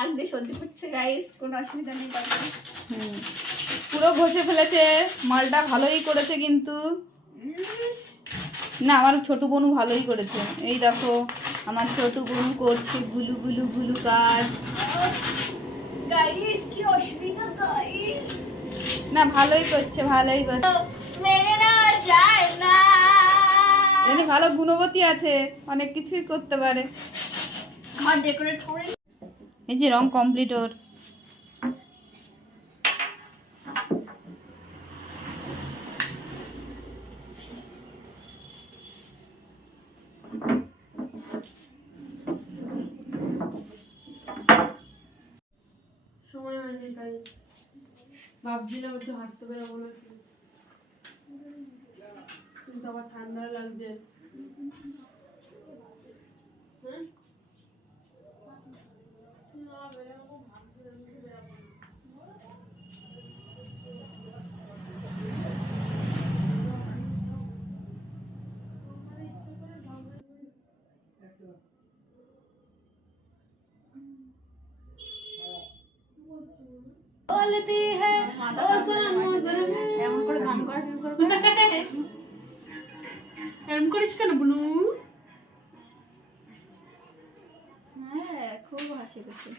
নাক দিয়ে সহ্য করছে গাইস, কোনো অসুবিধা নেই তাতে। পুরো ঘষে ফেলেছে, মালটা ভালোই করেছে কিন্তু। না আমার ছোট বোনু ভালোই করেছে। এই দেখো আমার ছোট বোনু করছে গুলু গুলু গুলু কাজ। গাইস কি অসুবিধা গাইস? না ভালোই করছে, ভালোই করছে। মেনে নেওয়া যায় না। এমনি ভালো গুণবতী আছে, অনেক কিছুই করতে পারে। ঘর ডেকোরেট করে। এই যে রং কমপ্লিট ওর। সময় হয়নি তাই ভাবছিলাম একটু হাঁটতে বেরোবো না, কিন্তু আবার ঠান্ডা লাগছে। হ্যাঁ না বেরোবো, ভাবছিলাম একটু বেরোবো না। বলতি হ্যাঁ এমন করে গান করা শুরু করবে। এরম করিস কেন বলু? হ্যাঁ খুব হাসি খুশি।